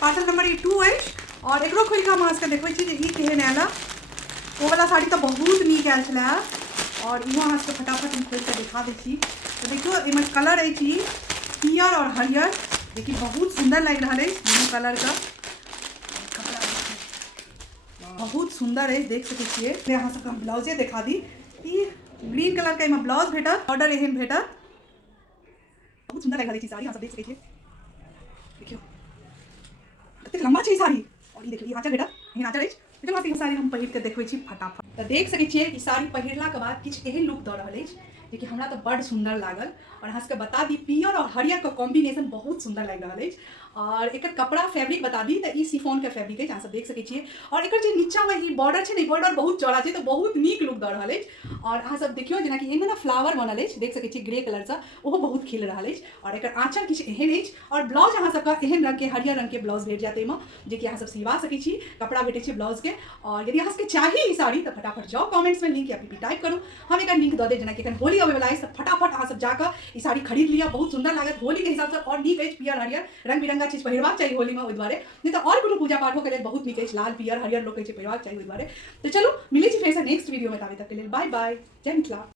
Parcel number ई 2 अछि और एकरो खोल के हम अहाँ सबके देखबै छी जे ई केहन आयल। वो वाला साड़ी तो बहुत नीक आयल छलै और इहो अहाँ सबके फटाफट हम खोल के दिखा दै छी। तो देखियो एहिमे कलर अछि ई पियर और हरियर, देखिए बहुत सुंदर लग रहा है ब्लू कलर का कपड़ा, बहुत सुंदर है देख सकै छियै। अहाँ सबके हम ब्लाउजे दिखा दी, ई ग्रीन कलर के एहिमे ब्लाउज भेटत, ऑर्डर एहन भेटत, बहुत सुंदर लग रही साड़ी अहाँ सब देख सकै छियै। देखियो कते लंबा छै साड़ी और ई देखियो ई आंचल भेटत, एहन आंचल अछि। चलो आप ई साड़ी हम पहिर के देखबै छी फटाफट। तो देख सकै छियै ई साड़ी पहिरला के बाद किछु एहन लुक दऽ रहल अछि जेकि हमरा तो बड़ सुंदर लागल। और अहाँ सबके बता दी पियर और हरियर का कॉम्बिनेशन बहुत सुंदर लग रहा है। और एक कपड़ा फैब्रिक बता दी तो ई सिफोन के फैब्रिक है, अहाँ सब देख सकै छियै। और एक नीचा में ई बॉर्डर है, बॉर्डर बहुत चौड़ा है तो बहुत नीक लुक दऽ रहल है। और अहाँ सब देखियो जेना कि एहिमे ना फ्लावर बनल है, देख सकै छियै ग्रे कलर से, ओहो बहुत खिल रहा है। और एक आंचल किछु एहन है और ब्लाउज अहाँ सबके एहन रंग के हरियर रंग के ब्लाउज भेट जायत एहिमे, जे कि अहाँ सब सिलवा सकै छी, कपड़ा भेटै छै ब्लाउज के। और यदि अहाँ सबके चाही ई साड़ी तो फटाफट जाओ कमेंट्स में लिंक या पीपी टाइप करू, हम एक लिंक दऽ दे जेना कि एखन होली अबै वाला है, फटाफट अहाँ सब जाकर ई साड़ी खरीद लिया, बहुत सुंदर लागत होली के हिसाब से। और नीक अछि पियर हरियर रंग बिरंगा चीज पहिरबाक चाहिए होली में, ओहि दुआरे नहीं तो और कोनो पूजा पाठो के लेल बहुत नीक अछि लाल पियर हरियर लोक कहै छै पहिरबाक चाहिए ओहि दुआरे। तो चलू मिलै छी फेर से नेक्स्ट वीडियो में, ताबे तक के लेल बाय बाय, जय मिथिला।